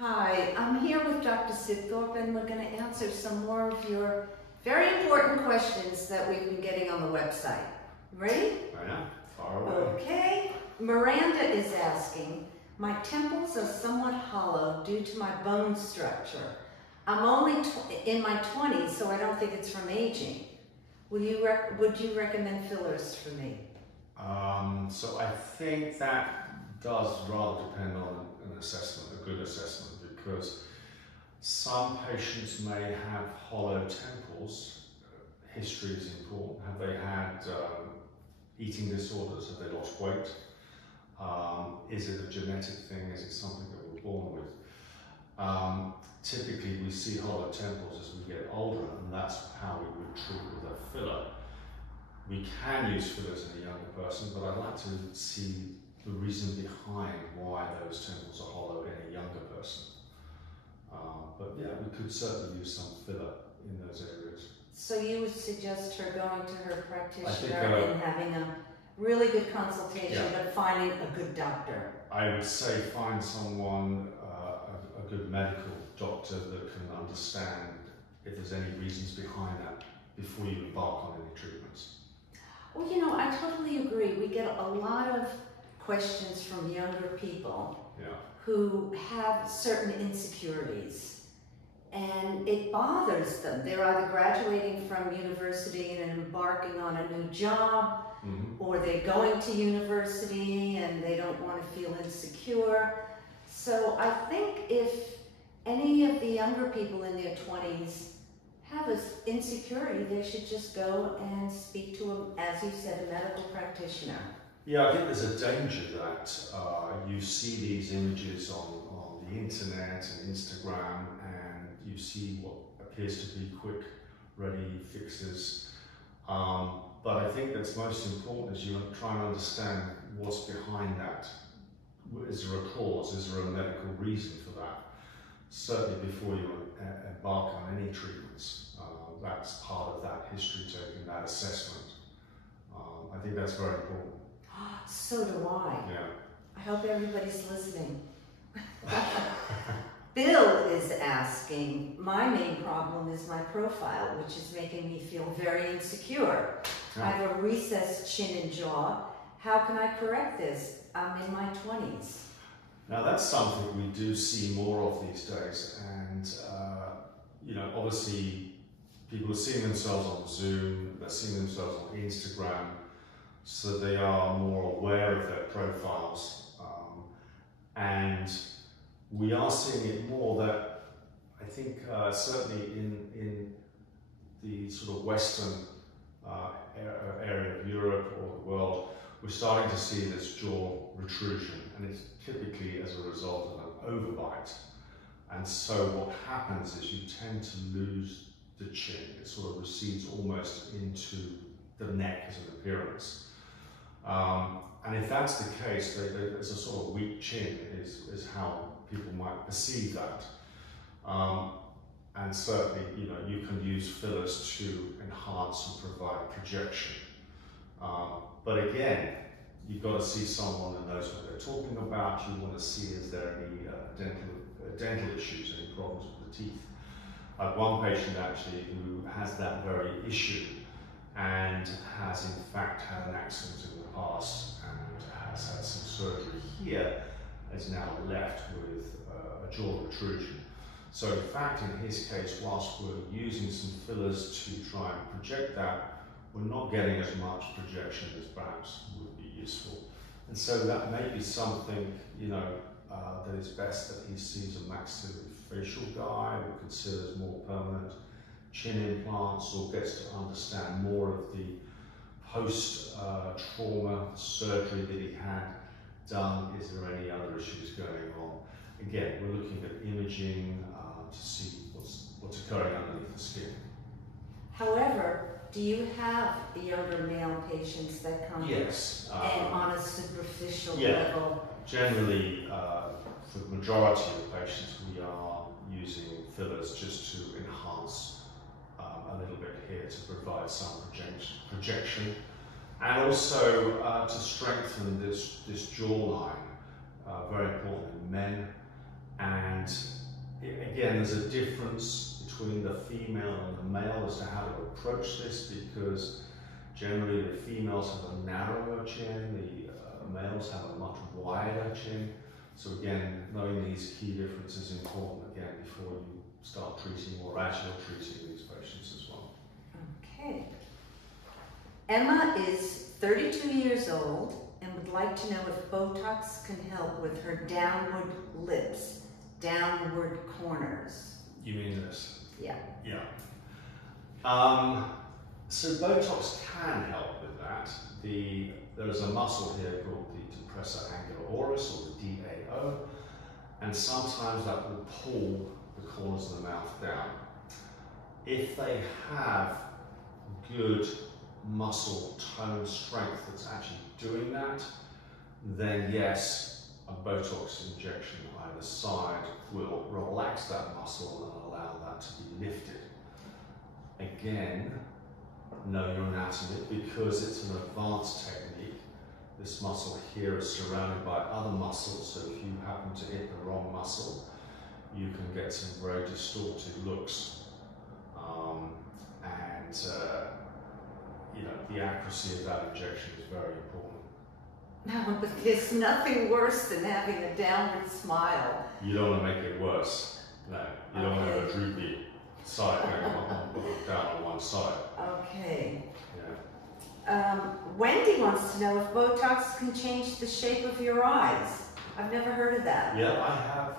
Hi, I'm here with Dr. Sibthorpe, and we're going to answer some more of your very important questions that we've been getting on the website. Ready? I am. Far away. Okay. Miranda is asking, my temples are somewhat hollow due to my bone structure. I'm only in my 20s, so I don't think it's from aging. Would you recommend fillers for me? So I think that does rather depend on an assessment, a good assessment, because some patients may have hollow temples. History is important. Have they had eating disorders? Have they lost weight? Is it a genetic thing? Is it something that we're born with? Typically we see hollow temples as we get older, and that's how we would treat with a filler. We can use fillers in a younger person, but I'd like to see the reason behind why those temples are hollow in a younger person. But yeah, we could certainly use some filler in those areas. So you would suggest her going to her practitioner and having a really good consultation, but finding a good doctor? I would say find someone, a good medical doctor that can understand if there's any reasons behind that before you embark on any treatments. Well, you know, I totally agree. We get a lot of questions from younger people who have certain insecurities, and it bothers them. They're either graduating from university and embarking on a new job, or they're going to university and they don't want to feel insecure. So I think if any of the younger people in their 20s have an insecurity, they should just go and speak to, as you said, a medical practitioner. Yeah, I think there's a danger that you see these images on the internet and Instagram, and you see what appears to be quick, ready fixes. But I think that's most important is you try and understand what's behind that. Is there a cause? Is there a medical reason for that? Certainly before you embark on any treatments. That's part of that history taking, that assessment. I think that's very important. So do I. Yeah. I hope everybody's listening. Bill is asking, my main problem is my profile, which is making me feel very insecure. I have a recessed chin and jaw. How can I correct this? I'm in my 20s. Now that's something we do see more of these days, and you know, obviously people are seeing themselves on Zoom, they're seeing themselves on Instagram, so they are more aware of their profiles, and we are seeing it more that I think certainly in the sort of Western area of Europe or the world, we're starting to see this jaw protrusion, and it's typically as a result of an overbite. And so what happens is you tend to lose the chin. It sort of recedes almost into the neck as an appearance. And if that's the case, there's a sort of weak chin is how people might perceive that. And certainly, you know, you can use fillers to enhance and provide projection. But again, you've got to see someone who knows what they're talking about. You want to see, is there any dental issues, any problems with the teeth. I have one patient actually who has that very issue and has in fact had an accident in the past and has had some surgery here, is now left with a jaw protrusion. So in fact, in his case, whilst we're using some fillers to try and project that, we're not getting as much projection as perhaps would be useful. And so that may be something, you know, that is best that he sees a maxillofacial guy who considers more permanent chin implants, or gets to understand more of the post-trauma surgery that he had done. Is there any other issues going on? Again, we're looking at imaging to see what's occurring underneath the skin. However, do you have younger male patients that come Yes. and on a superficial level? Generally, for the majority of patients, we are using fillers just to enhance a little bit here to provide some projection, and also to strengthen this jawline, very important in men, and again, there's a difference between the female and the male as to how to approach this, because generally the females have a narrower chin, the males have a much wider chin. So again, knowing these key differences is important again before you start treating or as you're treating these patients as well. Okay. Emma is 32 years old and would like to know if Botox can help with her downward lips, downward corners. You mean this? Yeah. Yeah. So Botox can help with that. There's a muscle here called the depressor angularis, or the DAO, and sometimes that will pull the corners of the mouth down. If they have good muscle tone strength that's actually doing that, then yes, a Botox injection either side will relax that muscle and allow that to be lifted. Again, know your anatomy, because it's an advanced technique. This muscle here is surrounded by other muscles, so if you happen to hit the wrong muscle, you can get some very distorted looks. You know, the accuracy of that injection is very important. No, but there's nothing worse than having a downward smile. You don't want to make it worse. No, you don't want to have a droopy side going down on one side. Okay. Yeah. Wendy wants to know if Botox can change the shape of your eyes. I've never heard of that. Yeah, I have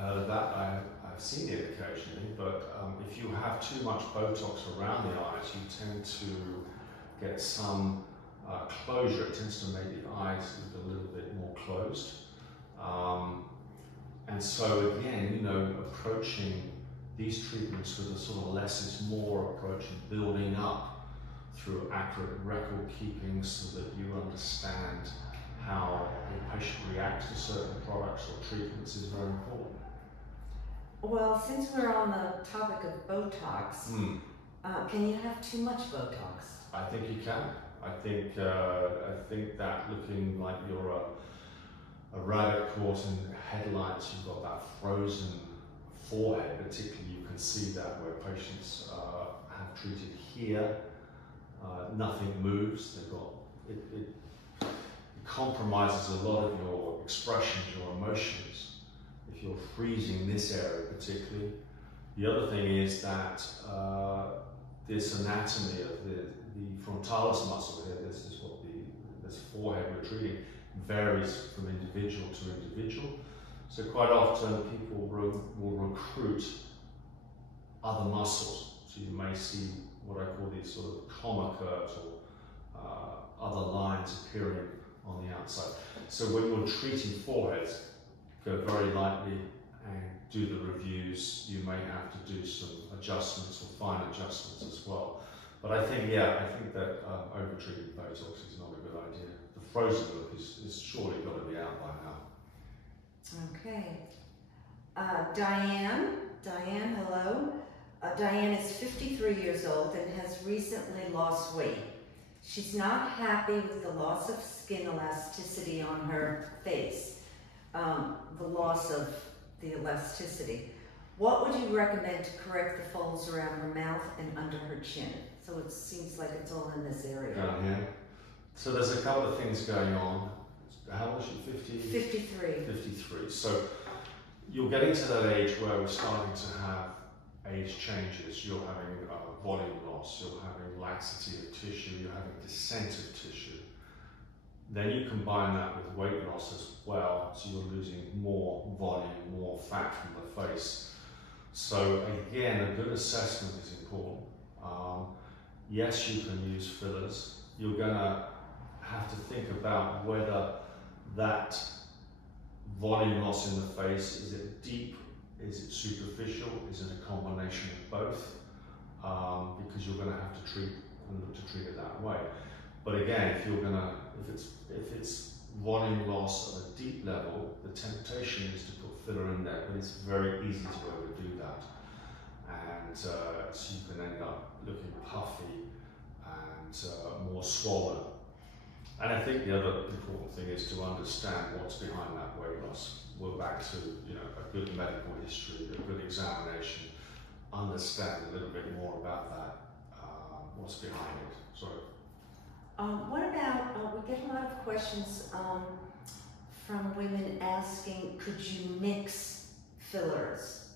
heard of that. I've seen it occasionally, but if you have too much Botox around the eyes, you tend to get some closure. It tends to make the eyes look a little bit more closed. And so again, you know, approaching these treatments with a sort of less is more approach and building up through accurate record keeping so that you understand how a patient reacts to certain products or treatments is very important. Well, since we're on the topic of Botox, can you have too much Botox? I think you can. I think that looking like you're a rabbit caught in headlights, you've got that frozen forehead, particularly you can see that where patients have treated here, nothing moves. They've got it compromises a lot of your expressions, your emotions. If you're freezing this area particularly. The other thing is that this anatomy of the frontalis muscle here, this is what this forehead we're treating, varies from individual to individual. So quite often people will recruit other muscles. So you may see what I call these sort of comma curves or other lines appearing on the outside. So when you're treating foreheads, go very lightly and do the reviews. You may have to do some adjustments or fine adjustments as well. But I think, yeah, I think that over-treating Botox is not a good idea. The frozen look is surely got to be out by now. Okay. Diane, hello. Diane is 53 years old and has recently lost weight. She's not happy with the loss of skin elasticity on her face, the loss of the elasticity. What would you recommend to correct the folds around her mouth and under her chin? So it seems like it's all in this area. Down here. So there's a couple of things going on. How old is she? 53. 53. So you're getting to that age where we're starting to have age changes. You're having volume loss, you're having laxity of tissue, you're having descent of tissue. Then you combine that with weight loss as well, so you're losing more volume, more fat from the face. So again, a good assessment is important. Yes, you can use fillers. You're going to have to think about whether that volume loss in the face, is it deep, is it superficial, is it a combination of both? Because you're going to have to treat and look to treat it that way. But again, if it's volume loss at a deep level, the temptation is to put filler in there, but it's very easy to overdo that. And so you can end up looking puffy and more swollen. And I think the other important thing is to understand what's behind that weight loss. we're back to, you know, a good medical history, a good examination, understand a little bit more about that, what's behind it. Sorry. What about, we get a lot of questions from women asking, could you mix fillers?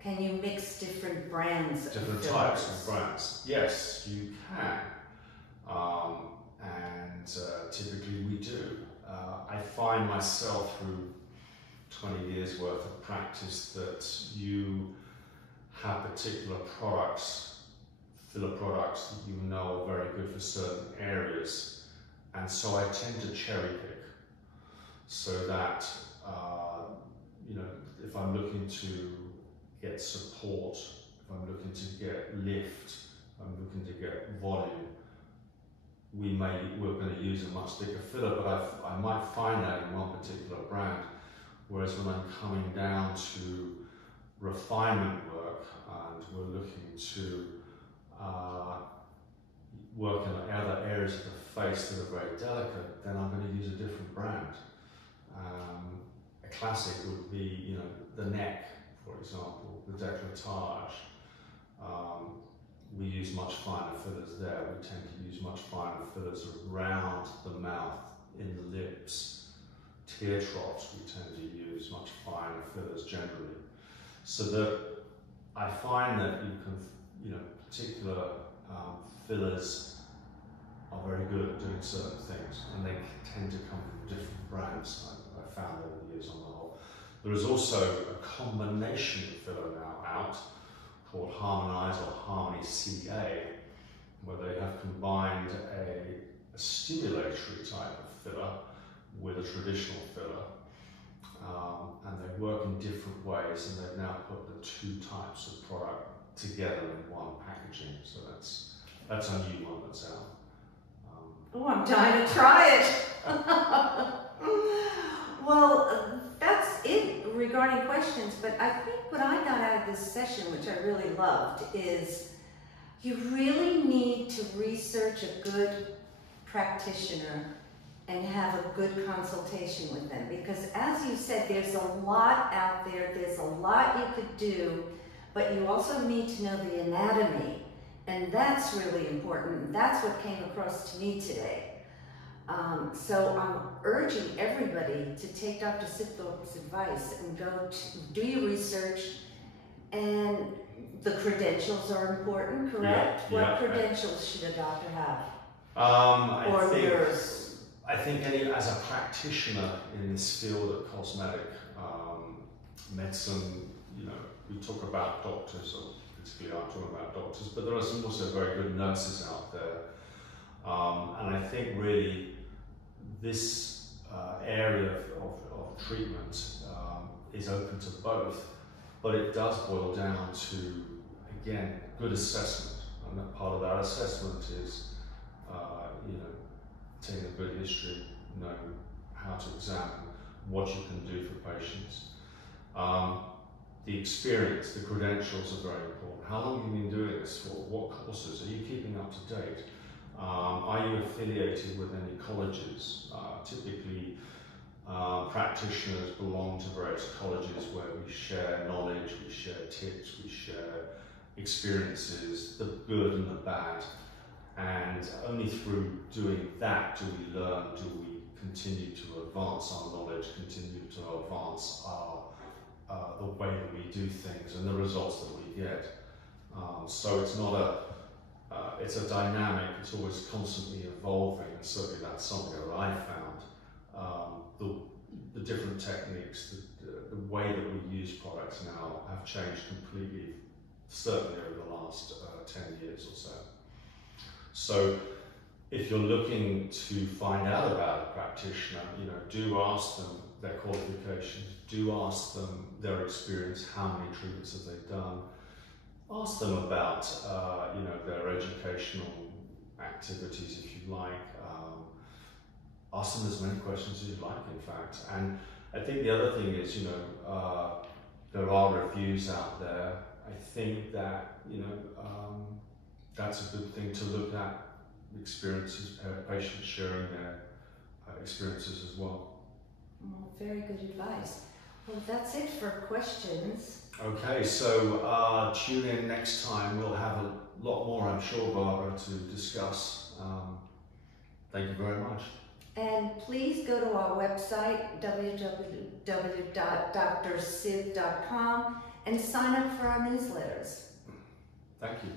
Can you mix different brands of fillers? Different types of brands. Yes, you can. Typically we do. I find myself through 20 years worth of practice that you have particular products, filler products that you know are very good for certain areas, and so I tend to cherry pick so that you know, if I'm looking to get support, if I'm looking to get lift, if I'm looking to get volume, we're going to use a much thicker filler, but I might find that in one particular brand, whereas when I'm coming down to refinement work and we're looking to work in other areas of the face that are very delicate, then I'm going to use a different brand. A classic would be, you know, the neck, for example, the décolletage. We use much finer fillers there. We tend to use much finer fillers around the mouth, in the lips. Tear troughs, we tend to use much finer fillers generally. So that I find that you can, you know, particular fillers are very good at doing certain things, and they tend to come from different brands. I found over the years on the whole. There is also a combination filler now out called Harmonize or Harmony CA, where they have combined a stimulatory type of filler with a traditional filler, and they work in different ways, and they've now put the two types of product together in one packaging. So that's a new one that's out. Oh, I'm dying to try it. Well, that's it regarding questions, but I think what I got out of this session, which I really loved, is you really need to research a good practitioner and have a good consultation with them, because as you said, there's a lot out there, there's a lot you could do, but you also need to know the anatomy, and that's really important. That's what came across to me today. So I'm urging everybody to take Dr. Sibthorpe's advice and go to, do your research, and the credentials are important, correct? Yeah, what credentials should a doctor have? I think as a practitioner in this field of cosmetic medicine, you know, we talk about doctors, or particularly I'm talking about doctors, but there are some also very good nurses out there. And I think really this area of treatment is open to both, but it does boil down to, again, good assessment. And that part of that assessment is, you know, taking a good history, knowing how to examine what you can do for patients. The experience, the credentials are very important. How long have you been doing this for? What courses? Are you keeping up to date? Are you affiliated with any colleges? Typically, practitioners belong to various colleges where we share knowledge, we share tips, we share experiences, the good and the bad. And only through doing that do we learn, do we continue to advance our knowledge, continue to advance our the way that we do things and the results that we get. So it's not it's a dynamic, it's always constantly evolving, and certainly that's something that I found. The different techniques, the way that we use products now have changed completely, certainly over the last 10 years or so. So if you're looking to find out about a practitioner, you know, do ask them their qualifications, do ask them their experience, how many treatments have they done, ask them about you know, their educational activities, if you like. Ask them as many questions as you like, in fact. And I think the other thing is, you know, there are reviews out there. I think that, you know, that's a good thing to look at, experiences, patients sharing their experiences as well. Well, very good advice. Well, that's it for questions. Okay, so tune in next time. We'll have a lot more, I'm sure, Barbara, to discuss. Thank you very much. And please go to our website, www.drsiv.com, and sign up for our newsletters. Thank you.